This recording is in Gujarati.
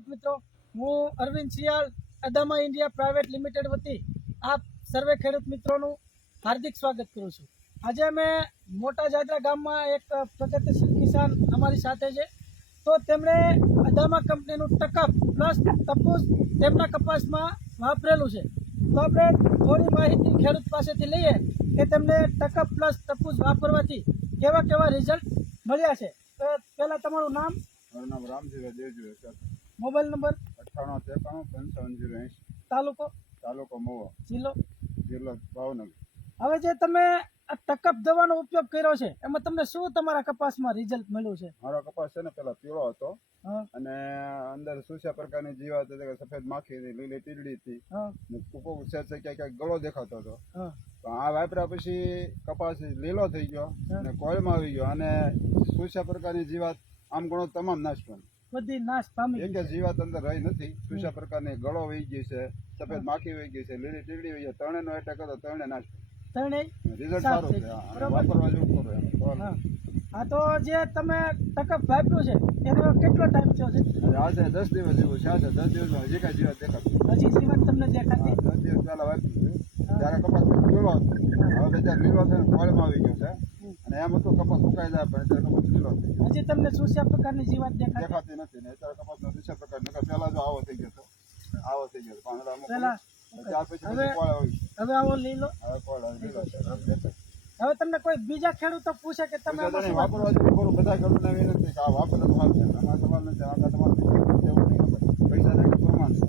મિત્રો, હું Arvind Siyal Adama India private limited વતી આપ સર્વે ખેડૂત મિત્રોનું હાર્દિક સ્વાગત કરું છું. આજે અમે મોટા જાત્રા ગામમાં એક પ્રગતિશીલ કિસાન અમારી સાથે છે. તો તેમણે અદામા કંપનીનું ટકઅપ પ્લસ તપૂસ તેમના કપાસમાં વાપરેલું છે. તો આપણે થોડી માહિતી ખેડૂત પાસેથી લઈએ કે તેમને ટકઅપ પ્લસ તપૂસ વાપરવાથી કેવા કેવા રિઝલ્ટ મળ્યા છે. તો પહેલાં તમારું નામ? મારું નામ રામજીભાઈ દેવજી છે. Mobile number? 98 53 55 080. તાલુકો? તાલુકો મહુવા, જિલ્લો? જિલ્લો ભાવનગર. હવે જે તમે આ ટકઅપ દવાનો ઉપયોગ કર્યો છે એમાં તમને શું તમારા કપાસમાં રિઝલ્ટ મળ્યું છે? મારો કપાસ છે ને પેલા પીળો હતો હા, અને અંદર સુસ્યા પ્રકારની જીવાત હતી કે સફેદ માખી હતી, લીલી તીડડી હતી, હા, ને કૂકો છે ક્યાંક ગળો દેખાતો હતો. હા, તો આ વાપર્યા પછી કપાસ લીલો થઈ ગયો અને કોળમાં આવી ગયો અને સુસ્યા પ્રકારની જીવાત આમ ગણો તમામ નાશ પામી. બધી નાશ પામી એક ગઈ. જીવાત અંદર રહી નથી. સુસ્યા પ્રકારની ગળો વહી ગઈ છે, સફેદ માખી વહી ગઈ છે, લીલી તીડડી વહી ગઈ. ત્રણેયનો એટેક હતો, ત્રણે નાશ પામ્યો. ત્રણેય રિઝલ્ટ સાફ સારું થઈ છે. ગયું. અને બરોબર. વાપરવા જેવું ખરું એમ. હા, હા, તો જે તમે ટકઅપ વાપર્યું છે એનો કેટલો ટાઈમ થયો છે? આજે 10 દિવસ જેવું છે. આજે 10 દિવસમાં હજી કાંઈ જીવાત દેખાતું હજી જીવન તમને દેખાતી? 10 દિવસ પહેલા વાપર્યું છે ત્યારે કપાસ લીલો હતો. હવે બજાર લીલો થઈને ફળમાં આવી ગયો છે અને એમ હતું કપાસ સુકાઈ જાય પણ અત્યારે કપાસ લીલો થઈ ગયો. હજી તમને શું પ્રકારની જીવાત દેખાતી? દેખાતી નથી ને અત્યારે કપાસનો દિશા પ્રકાર નકર પહેલા જો આવો થઈ ગયો હતો, આવો થઈ ગયો હતો. પણ હવે અમુક પહેલા ત્યાર પછી હવે ફળ આવી ગયું. હવે આવો લીલો. હવે ફળ આવી લીલો છે. હવે તમને કોઈ બીજા ખેડૂતો પૂછે કે તમે આમાં શું વાપરો? વાપરવા જેવું ખરું. બધા ખેડૂતને વિનંતી કે આ વાપરે તો સારું છે. આમાં તમારે નથી, આમાં તમારે જેવું નહીં ખબર. પૈસા નાખી પ્રમાણ છે.